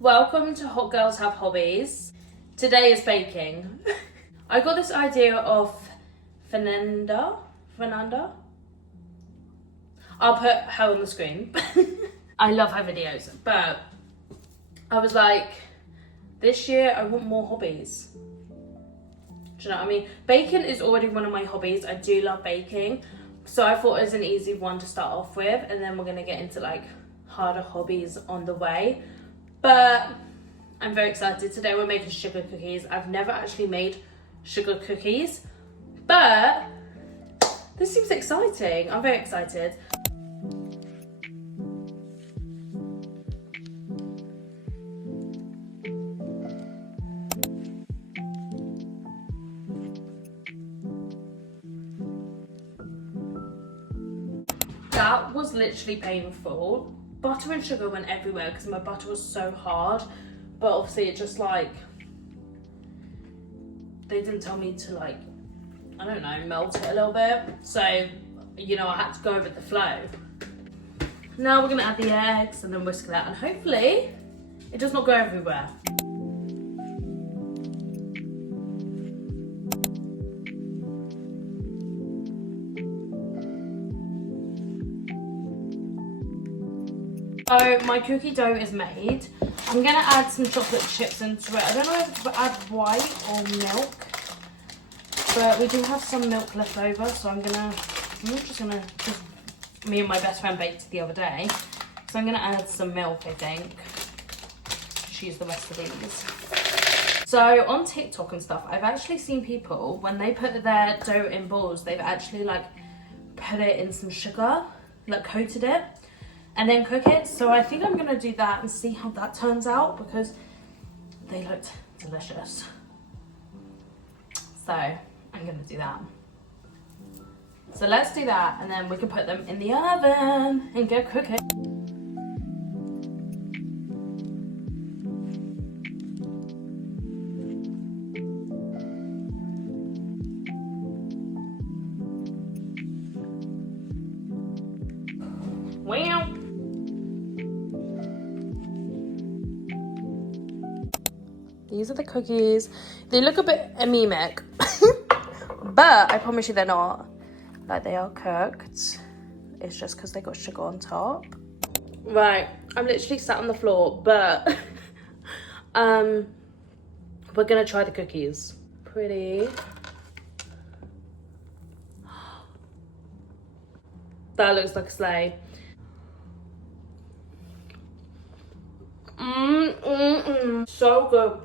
Welcome to Hot Girls Have Hobbies. Today is baking. I got this idea of Fernanda. I'll put her on the screen. I love her videos, but I was like, this year I want more hobbies. Do you know what I mean? Baking is already one of my hobbies. I do love baking. So I thought it was an easy one to start off with, and then we're gonna get into like harder hobbies on the way. But I'm very excited. Today we're making sugar cookies. I've never actually made sugar cookies, but this seems exciting. I'm very excited. That was literally painful. Butter and sugar went everywhere because my butter was so hard, but obviously it just like, they didn't tell me to like, I don't know, melt it a little bit. So, you know, I had to go with the flow. Now we're gonna add the eggs and then whisk that, and hopefully it does not go everywhere. So my cookie dough is made. I'm gonna add some chocolate chips into it. I don't know if to add white or milk, but we do have some milk left over, so I'm just gonna, me and my best friend baked the other day, so I'm gonna add some milk, I think. Just use the rest of these. So on TikTok and stuff, I've actually seen people, when they put their dough in balls, they've actually like put it in some sugar, like coated it, and then cook it. So I think I'm gonna do that and see how that turns out, because they looked delicious. So I'm gonna do that. So let's do that, and then we can put them in the oven and go cook it. Wow. These are the cookies. They look a bit anemic, but I promise you they're not. Like, they are cooked. It's just because they got sugar on top. Right, I'm literally sat on the floor, but we're gonna try the cookies. Pretty. That looks like a sleigh. So good.